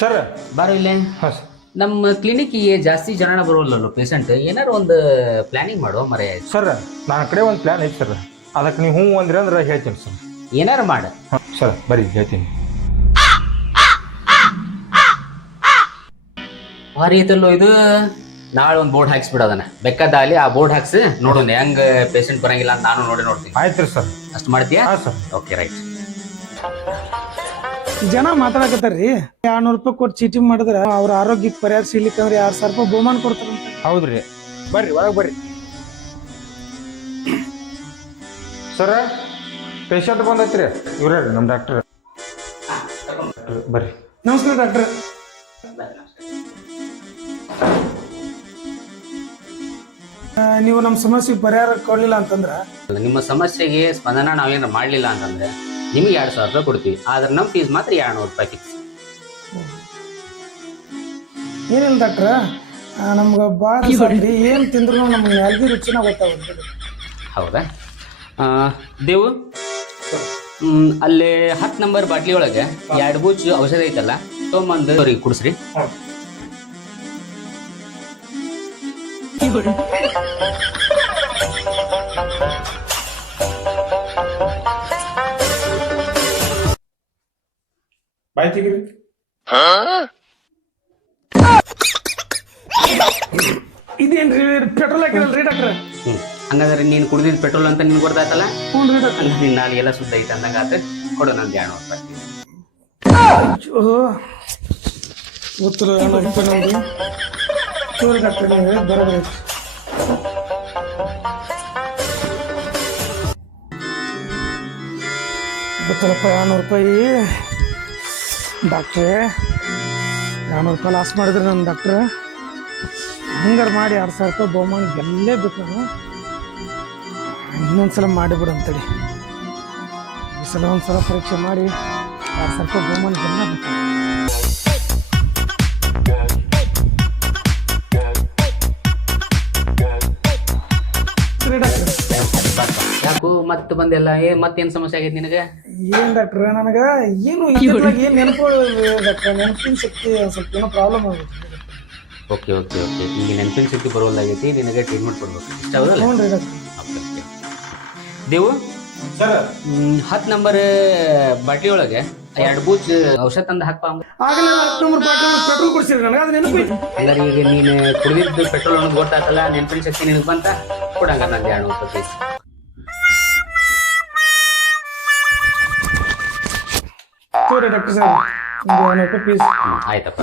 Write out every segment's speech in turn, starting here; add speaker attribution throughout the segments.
Speaker 1: Sir
Speaker 2: ಬಾರೋ ಇಲ್ಲೇ.
Speaker 1: ಹಾಂ ಸರ್
Speaker 2: ನಮ್ಮ ಕ್ಲಿನಿಕ್ಕಿಗೆ ಜಾಸ್ತಿ ಜನ ಬರೋಲ್ಲಲ್ಲ ಪೇಷಂಟ್ ಏನಾರು ಒಂದು ಪ್ಲಾನಿಂಗ್ ಮಾಡುವ ಮರೆ
Speaker 1: ಸರ್ ನನ್ನ ಕಡೆ ಒಂದು ಪ್ಲಾನ್ ಐತೆ ಸರ್ ಅದಕ್ಕೆ ನೀವು ಹ್ಞೂ ಅಂದ್ರೆ ಅಂದ್ರೆ ಹೇಳ್ತೀನಿ ಸರ್
Speaker 2: ಏನಾರು ಮಾಡ.
Speaker 1: ಹಾಂ ಸರ್ ಬರೀ ಹೇಳ್ತೀನಿ.
Speaker 2: ಭಾರಿ ಐತಲ್ಲೋ ಇದು. ನಾಳೆ ಒಂದು ಬೋರ್ಡ್ ಹಾಕ್ಸ್ಬಿಡೋದನ್ನ ಬೆಕ್ಕದಾಲಿ ಆ ಬೋರ್ಡ್ ಹಾಕ್ಸಿ ನೋಡೋಣ ಹೆಂಗ್ ಪೇಷಂಟ್ ಬರಂಗಿಲ್ಲ ಅಂತ ನಾನು ನೋಡಿ ನೋಡ್ತೀನಿ.
Speaker 1: ಆಯ್ತು ಸರ್
Speaker 2: ಅಷ್ಟು ಮಾಡ್ತೀಯಾ?
Speaker 1: ಹಾಂ ಸರ್
Speaker 2: ಓಕೆ ರೈಟ್
Speaker 3: ಜನ ಮಾತಾಡಕತ್ತಾರ್ರಿ? ಎರಡ್ನೂರು ರೂಪಾಯಿ ಕೊಟ್ಟು ಚೀಟಿ ಮಾಡಿದ್ರ ಅವ್ರ ಆರೋಗ್ಯಕ್ಕೆ ಪರಿಹಾರ ಸಿಗ್ಲಿಕ್ಕಂದ್ರೆ ಎರಡು ಸಾವಿರ ರೂಪಾಯಿ ಬಹುಮಾನ
Speaker 1: ಕೊಡ್ತಾರ ಹೌದ್ರಿ. ಬರ್ರಿ ಒಳಗೆ ಬರ್ರಿ. ಸರ ಪೇಷಂಟ್ ಬಂದೈತ್ರಿ. ರೀ ಇವ್ರೇ ನಮ್ಮ ಡಾಕ್ಟರ್ ಬರ್ರಿ.
Speaker 3: ನಮಸ್ಕಾರ ಡಾಕ್ಟರ್ ನೀವು ನಮ್ಮ ಸಮಸ್ಯೆಗೆ ಪರಿಹಾರ ಕೊಡ್ಲಿಲ್ಲ ಅಂತಂದ್ರ?
Speaker 2: ನಿಮ್ಮ ಸಮಸ್ಯೆಗೆ ಸ್ಪಂದನ ನಾವೇನಾರು ಮಾಡಲಿಲ್ಲ ಅಂತಂದ್ರೆ ನಿಮಗೆ ಎರಡು ಸಾವಿರ ರೂಪಾಯಿ ಕೊಡ್ತೀವಿ. ಆದ್ರೆ ನಮ್ಮ ಫೀಸ್ ಮಾತ್ರ ಎರಡು ನೂರು ರೂಪಾಯಿ ಫಿಕ್ಸ್
Speaker 3: ಏನಿಲ್ಲ ಡಾಕ್ಟ್ರ ನಮ್ಗೆ ಭಾಳ ಏನು ಏನ್ ತಿಂದ್ರು ನಮ್ಗೆ ಅಲ್ಲಿ ರುಚಿನ ಗೊತ್ತಾಗುತ್ತೆ
Speaker 2: ಹೌದಾ? ಆ, ದೇವು ಅಲ್ಲಿ ಹತ್ತು ನಂಬರ್ ಬಾಟ್ಲಿ ಒಳಗೆ ಎರಡು ಬೂಚ್ ಔಷಧ ಐತಲ್ಲ ತೊಗೊಂಬಂದು ಅವ್ರಿಗೆ ಕುಡಿಸ್ರಿ.
Speaker 1: ಬಾಯ್ ತೆಗೀರಿ
Speaker 3: ಇದೇನ್ರಿ ಪೆಟ್ರೋಲ್ ಹಾಕಿರಲ್ರಿ ಡಾಕ್ಟ್ರ
Speaker 2: ಹಂಗಾದ್ರೆ ನೀನು ಕುಡಿದಿದ್ದು ಪೆಟ್ರೋಲ್ ಅಂತ ನಿನ್ಗೆ ಗೊತ್ತಾಯ್ತಲ್ಲ?
Speaker 3: ಹ್ಞೂ ರೀ ಡಾಕ್ಟ್ರ
Speaker 2: ನಾಲಿಗೆಲ್ಲ ಶುದ್ಧ ಐತೆ ಅಂದಂಗ ಆತ ಕೊಡು ನಂದು ಎರಡು ರೂಪಾಯಿ.
Speaker 3: ಗೊತ್ತಿಲ್ಲ ಏನೋ ನಮ್ಗೆ ತೋರಿ ಡಾಕ್ಟ್ರ ನೀವು ಗೊತ್ತಲ್ಲಪ್ಪ ಎರಡ್ನೂರು ರೂಪಾಯಿ. ಡಾಕ್ಟ್ರೇ ನಾನ್ನೂರು ರೂಪಾಯಿ ಲಾಸ್ ಮಾಡಿದ್ರೆ ನನ್ನ ಡಾಕ್ಟ್ರ, ಹಂಗಾರೆ ಮಾಡಿ ಎರಡು ಸಾವಿರ ರೂಪಾಯಿ ಬಹುಮಾನ ಗೆಲ್ಲೇಬೇಕು ನಾನು ಇನ್ನೊಂದು ಸಲ ಮಾಡಿಬಿಡು ಅಂತೇಳಿ. ಈ ಸಲ ಒಂದು ಸಲ ಪರೀಕ್ಷೆ ಮಾಡಿ ಎರಡು ಸಾವಿರ ರೂಪಾಯಿ ಬಹುಮಾನ ಗೆಲ್ಲಬೇಕು
Speaker 2: ಯಾಕೋ ಮತ್ತೆ ಬಂದೆಲ್ಲ ಏ ಮತ್ತೇನ್ ಸಮಸ್ಯೆ ಆಗೈತೆ ನಿನಗೆ?
Speaker 3: ಏನ್ ಡಾಕ್ಟ್ರ ನನಗೆ? ಏನು ಇತ್ತಿತ್ಲಾಗ ಏನ್ ನೆನಪು ಡಾಕ್ಟ್ರ ನೆನಪಿನ ಶಕ್ತಿ ಒಂದ್ ಸ್ವಲ್ಪ ಏನೋ ಪ್ರಾಬ್ಲಮ್ ಆಗುತ್ತೆ
Speaker 2: ಓಕೆ ಓಕೆ ಓಕೆ. ಈಗ ನೆನಪಿನ ಶಕ್ತಿ ಬರೋಲ್ಲಾಗೈತಿ ನಿನಗೆ ಟ್ರೀಟ್ಮೆಂಟ್ ಕೊಡ್ಬೇಕು. ಇಷ್ಟ ಹೌದಲ್ಲ
Speaker 3: ಹ್ಞೂ ರೀ ಡಾಕ್ಟ್ರ್
Speaker 2: ಓಕೆ ಓಕೆ. ದೇವು?
Speaker 1: ಸರ್.
Speaker 2: ಹತ್ತು ನಂಬರ್ ಬಾಟ್ಲಿ ಒಳಗೆ ಎರಡು ಬೂಚ್ ಔಷಧ ತಂದು ಹಾಕ್ಪ ಅಂಬ
Speaker 3: ಆಗಲೇ ಹತ್ತು ನಂಬರ್ ಬಾಟ್ಲಿ ಪೆಟ್ರೋಲ್ ಕೊಡ್ಸಿರಿ ನನಗೆ ಅದು ನೆನಪು ಐತಿ.
Speaker 2: ಹಂಗಾರೆ ಈಗ ನೀನು ಕುಡಿದಿದ್ದು ಪೆಟ್ರೋಲ್ ಅನ್ನೋದು ಗೊತ್ತಾತಲ್ಲ ನೆನಪಿನ ಶಕ್ತಿ ನಿನಗೆ ಬಂತ? ಕೊಡಂಗ ನಂದು ಎರಡು ರೂಪಾಯಿ
Speaker 3: ತೋರಿ ಡಾಕ್ಟರ್ ಸರ್ ಒಂದು ರೂಪಾಯಿ ಪೀಸ್
Speaker 2: ಆಯ್ತಪ್ಪ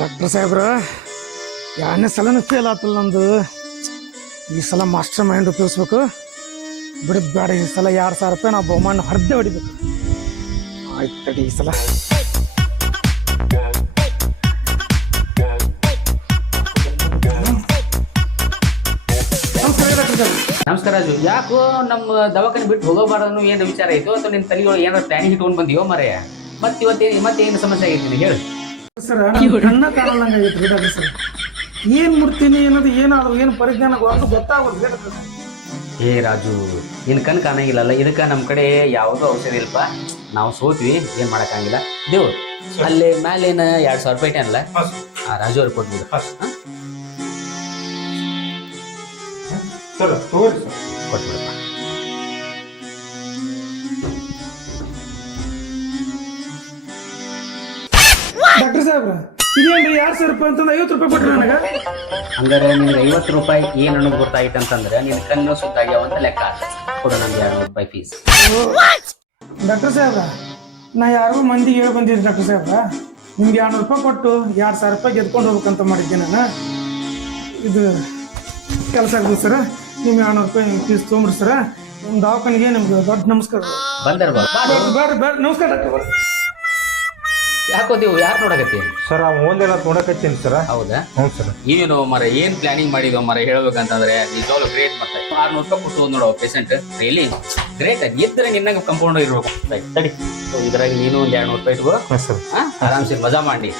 Speaker 3: ಡಾಕ್ಟರ್ ಸಾಹೇಬ್ರ ಎರಡನೇ ಸಲನೂ ಫೇಲ್ ಆತಲ್ಲ ನಂದು. ಈ ಸಲ ಮಾಸ್ಟರ್ ಮೈಂಡ್ ಉಪಯೋಗಿಸ್ಬೇಕು. ಬಿಡದ್ ಬೇಡ ಈ ಸಲ ಎರಡು ಸಾವಿರ ರೂಪಾಯಿ ನಾವು ಬಹುಮಾನ ಹರ್ದೆ ಹೊಡಿಬೇಕು. ಆಯ್ತು ತಡಿ ಈ ಸಲ.
Speaker 2: ರಾಜು ಯಾಕೋ ನಮ್ಮ ದವಾಖಾನೆ ಬಿಟ್ಟು ಹೋಗಬಾರ್ದು ಏನು ವಿಚಾರ ಇತ್ತು? ಅಥವಾ ನಿನ್ನ ತಲೆಯೊಳಗೆ ಏನಾರು ಪ್ಲಾನಿಂಗ್ ಇಟ್ಕೊಂಡು ಬಂದಿಯೋ ಮರೆಯ ಮತ್ತೆ ಇವತ್ತೇನು ಮತ್ತೇನು ಸಮಸ್ಯೆ ಆಗೈತಿ ನಿನಗೆ? ಹೇಳು.
Speaker 3: ಸರ್ ಕಣ್ಣ ಕಾಣಲ್ಲಂಗ ಡಾಕ್ಟರ್ ಸರ್. ಏನ್ ಮುಡ್ತೀನಿ ಅನ್ನೋದು ಏನಾದ್ರು ಏನು ಪರಿಜ್ಞಾನ ಅಂತ ಗೊತ್ತಾಗೋದು
Speaker 2: ಏ ರಾಜು ನಿನ್ನ ಕಣ್ ಕಾಣಂಗಿಲ್ಲಲ್ಲ. ಇದಕ್ಕ ನಮ್ಮ ಕಡೆ ಯಾವುದೂ ಔಷಧಿ ಇಲ್ಲಪ್ಪ ನಾವು ಸೋತ್ವಿ ಏನು ಮಾಡೋಕ್ಕಾಗಿಲ್ಲ ದೇವ್ ಅಲ್ಲಿ ಮ್ಯಾಲೇನ ಎರಡ್ ಸಾವಿರ ರೂಪಾಯಿ ಅಲ್ಲ ಆ ರಾಜು ಅವ್ರಿಗೆ ಕೊಟ್ಬಿಡು.
Speaker 1: ಹಾಂ? ಸರ್ ತಗೋರಿ ಸರ್.
Speaker 2: ಕೊಟ್ಬಿಡಪ್ಪ.
Speaker 3: ಡಾಕ್ಟರ್ ಸಾಹೇಬ್ರ ಇದೇನ್ರಿ ಎರಡ್ ಸಾವಿರ ರೂಪಾಯಿ ಅಂತಂದು ಐವತ್ತು ರೂಪಾಯಿ ಕೊಟ್ರಿ ನನಗೆ?
Speaker 2: ಹಂಗಾರೆ ನಿಮ್ಗೆ ಐವತ್ತು ರೂಪಾಯಿ ಏನು ಅನ್ನೋದು ಗೊತ್ತಾಯ್ತು ಅಂತಂದ್ರೆ ನಿನ್ನ ಕಣ್ಣು ಸುತ್ತಾಗ್ಯಾವ ಅಂತ ಲೆಕ್ಕ ಕೊಡು ನನಗೆ ಎರಡು ರೂಪಾಯಿ ಫೀಸ್
Speaker 3: ಡಾಕ್ಟರ್ ಸಾಹೇಬ್ರ ನಾ ಯಾರಿಗೂ ಮಂದಿಗೆ ಹೇಳಿ ಬಂದಿದ್ದೆ ಡಾಕ್ಟರ್ ಸಾಹೇಬ್ರ. ನಿಮ್ಗೆ ಎರಡು ರೂಪಾಯಿ ಕೊಟ್ಟು ಎರಡು ಸಾವಿರ ರೂಪಾಯಿ ಗೆದ್ಕೊಂಡು ಹೋಗ್ಬೇಕಂತ ಮಾಡಿದ್ದೆ ನಾನು. ಇದು ಕೆಲಸ ಆಗ್ಬೋದು ಸರ. ನಿಮ್ಗೆ ಎರಡ್ನೂರು ರೂಪಾಯಿ ಫೀಸ್ ತೊಗೊಂಬ್ರಿ ಸರ ನಿಮ್ಮ ದವಾಖಾನಿಗೆ ನಿಮ್ಗೆ ದೊಡ್ಡ ನಮಸ್ಕಾರ.
Speaker 2: ಬಂದರ್.
Speaker 3: ಬೇಡ ಬೇಡ ನಮಸ್ಕಾರ ಡಾಕ್ಟರ್
Speaker 2: ಯಾಕೋ ನೀವು ಯಾರು ನೋಡಕತ್ತಿ?
Speaker 1: ಸರ್ ಅವ್ ಒಂದೆಲ್ಲ ನೋಡಕತ್ತೀನಿ ಸರ್.
Speaker 2: ಹೌದಾ?
Speaker 1: ಹ್ಞೂ ಸರ್.
Speaker 2: ಏನು ಮರ ಏನ್ ಪ್ಲಾನಿಂಗ್ ಮಾಡಿದ್ವ ಮರ ಹೇಳ್ಬೇಕಂತಂದ್ರೆ ನಿಜವಾಗ್ಲೂ ಗ್ರೇಟ್ ಮತ್ತೆ. ಆರ್ನೂರು ರೂಪಾಯಿ ಕೊಟ್ಟು ನೋಡೋ ಪೇಷಂಟ್ ರಿಯಲಿ ಗ್ರೇಟ್ ಇದ್ರೆ ನಿನ್ನಂಗೆ ಕಂಪೌಂಡ್ ಇರ್ಬೇಕು. ಸರಿ. ಇದ್ರಾಗ ನೀನು ಒಂದು ಎರಡು ನೂರು ರೂಪಾಯಿ ಇಟ್ಕೋ.
Speaker 1: ಹಾಂ ಸರ್.
Speaker 2: ಆರಾಮ್ಸೆ ಮಜಾ ಮಾಡಿ.